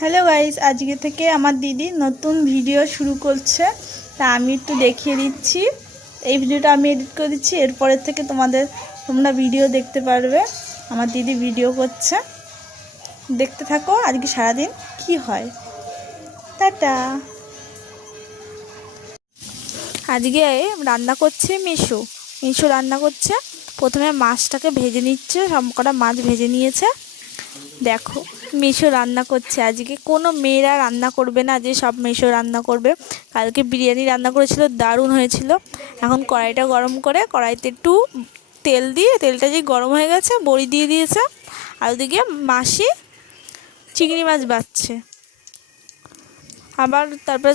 Hello guys, আজকে থেকে আমার দিদি নতুন ভিডিও শুরু করছে। তা আমি একটু দেখিয়ে দিচ্ছি। এই ভিডিওটা আমি এডিট করে দিচ্ছি, এরপরের থেকে তোমরা ভিডিও দেখতে পারবে। আমার দিদি ভিডিও করছে, দেখতে থাকো আজকে সারাদিন কি হয়। টাটা। আজকে রান্না করছে মিশু রান্না করছে। প্রথমে মাছটাকে ভেজে নিচ্ছে, সবকটা মাছ ভেজে নিয়েছে। দেখো মিশো রান্না করছে। আজকে কোনো মেয়েরা রান্না করবে না, যে সব মিশো রান্না করবে। কালকে বিরিয়ানি রান্না করেছিল, দারুণ হয়েছিল। এখন কড়াইটা গরম করে কড়াইতে একটু তেল দিয়ে, তেলটা যে গরম হয়ে গেছে, বড়ি দিয়ে দিয়েছে। আর ওদিকে মাসি চিংড়ি মাছ বাছছে। আবার তারপরে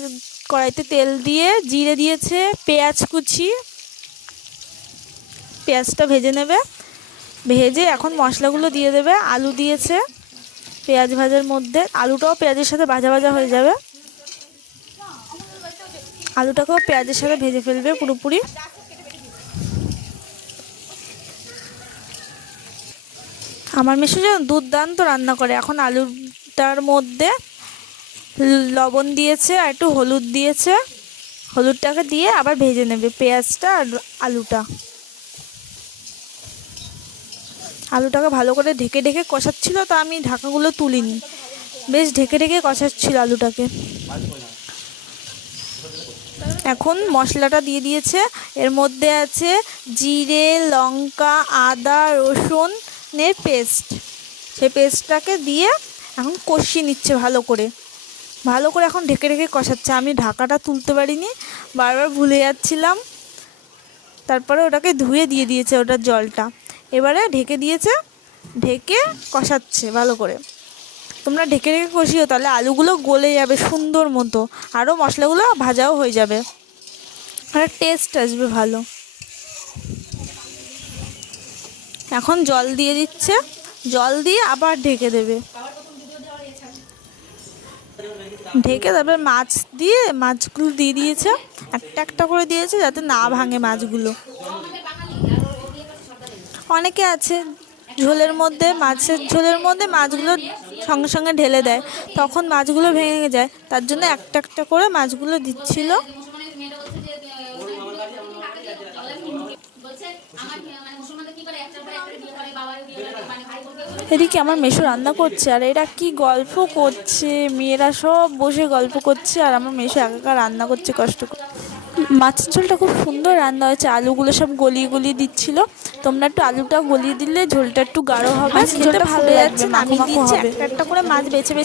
কড়াইতে তেল দিয়ে জিরে দিয়েছে, পেঁয়াজ কুচি, পেঁয়াজটা ভেজে নেবে। ভেজে এখন মশলাগুলো দিয়ে দেবে। আলু দিয়েছে পেঁয়াজ ভাজার মধ্যে, আলুটাও পেঁয়াজের সাথে ভাজা ভাজা হয়ে যাবে। আলুটাকেও পেঁয়াজের সাথে ভেজে ফেলবে পুরোপুরি। আমার মেশো যেন দুর্দান্ত রান্না করে। এখন আলুটার মধ্যে লবণ দিয়েছে আর একটু হলুদ দিয়েছে। হলুদটাকে দিয়ে আবার ভেজে নেবে পেঁয়াজটা আর আলুটা। আলুটাকে ভালো করে ঢেকে ঢেকে কষাচ্ছিল, তা আমি ঢাকাগুলো তুলিনি, বেশ ঢেকে ঢেকে কষাচ্ছিল আলুটাকে। এখন মশলাটা দিয়ে দিয়েছে। এর মধ্যে আছে জিরে, লঙ্কা, আদা, রসুনের পেস্ট। সেই পেস্টটাকে দিয়ে এখন কষিয়ে নিচ্ছে ভালো করে। এখন ঢেকে ঢেকে কষাচ্ছে। আমি ঢাকাটা তুলতে পারিনি, বারবার ভুলে যাচ্ছিলাম। তারপরে ওটাকে ধুয়ে দিয়ে দিয়েছে ওটার জলটা। এবারে ঢেকে দিয়েছে, ঢেকে কষাচ্ছে ভালো করে। তোমরা ঢেকে ঢেকে কষিও, তাহলে আলুগুলো গলে যাবে সুন্দর মতো, আরও মশলাগুলো ভাজাও হয়ে যাবে, আর টেস্ট আসবে ভালো। এখন জল দিয়ে দিচ্ছে, জল দিয়ে আবার ঢেকে দেবে। ঢেকে তারপর মাছগুলো দিয়ে দিয়েছে, একটা একটা করে দিয়েছে যাতে না ভাঙে মাছগুলো। অনেকে আছে মাছের ঝোলের মধ্যে মাছগুলো সঙ্গে সঙ্গে ঢেলে দেয়, তখন মাছগুলো ভেঙে যায়। তার জন্য একটা একটা করে মাছগুলো দিচ্ছিল। এদিকে আমার মেশো রান্না করছে, আর এরা কি গল্প করছে, মেয়েরা সব বসে গল্প করছে, আর আমার মেশো একা রান্না করছে কষ্ট করে। মাছের ঝোলটা খুব সুন্দর রান্না হয়েছে, আলুগুলো সব গলিয়ে গলিয়ে দিচ্ছিল। তোমরা একটু আলুটা গলিয়ে দিলে ঝোলটা একটু গাঢ় হবে, খেতে ভালো লাগছে। নামিয়ে দিচ্ছে, একটা একটা করে মাছ বেছে বেছে